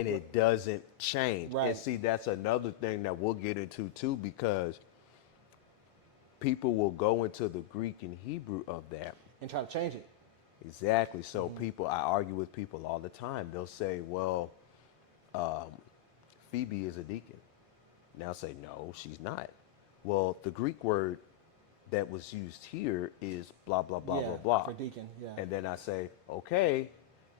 and it doesn't change. Right. And see, that's another thing that we'll get into too, because people will go into the Greek and Hebrew of that. And try to change it. Exactly. So people, I argue with people all the time. They'll say, well, Phoebe is a deacon. Now I'll say, no, she's not. Well, the Greek word that was used here is blah, blah, blah, Yeah, blah, blah. for deacon, yeah. And then I say, okay,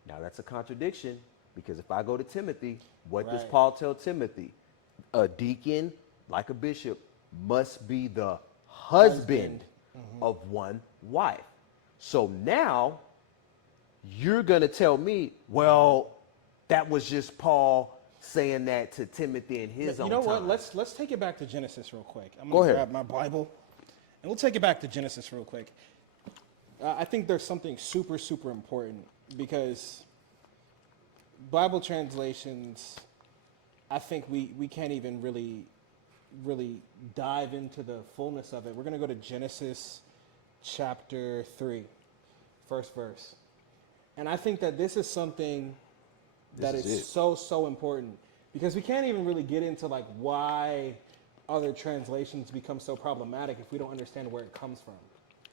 now that's a contradiction, because if I go to Timothy, what does Right. Paul tell Timothy? A deacon, like a bishop, must be the husband of one wife. So now you're going to tell me, well, that was just Paul saying that to Timothy in his You own know time. what? Let's take it back to Genesis real quick. I'm Go gonna ahead. grab my Bible, and we'll take it back to Genesis real quick. I think there's something super, super important, because Bible translations, I think we can't even really dive into the fullness of it. We're gonna go to Genesis chapter 3, first verse. And I think that this is something that This is is it. so important, because we can't even really get into like why other translations become so problematic if we don't understand where it comes from.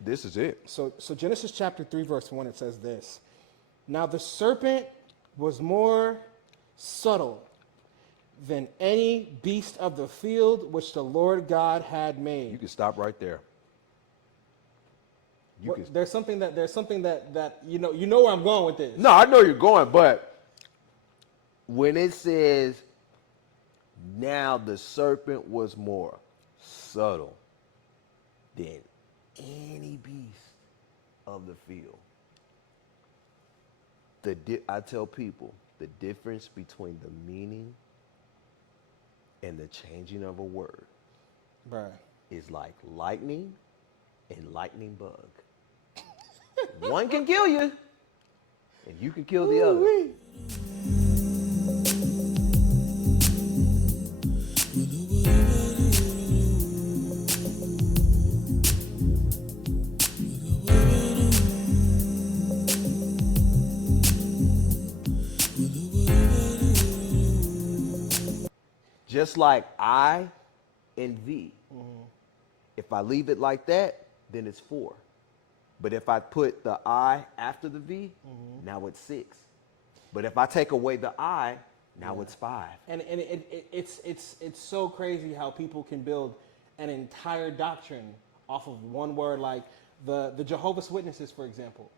This is it. So Genesis chapter 3 verse 1, it says this. Now the serpent was more subtle than any beast of the field which the Lord God had made. You can stop right there. There's something that you know where I'm going with this. No, I know you're going, but when it says, now the serpent was more subtle than any beast of the field. I tell people the difference between the meaning and the changing of a word Bruh. is like lightning and lightning bug. One can kill you, and you can kill the other. Ooh-wee. Just like I and V. If I leave it like that, then it's 4. But if I put the I after the V, now it's 6. But if I take away the I, now it's 5. And it's so crazy how people can build an entire doctrine off of one word, like the Jehovah's Witnesses, for example.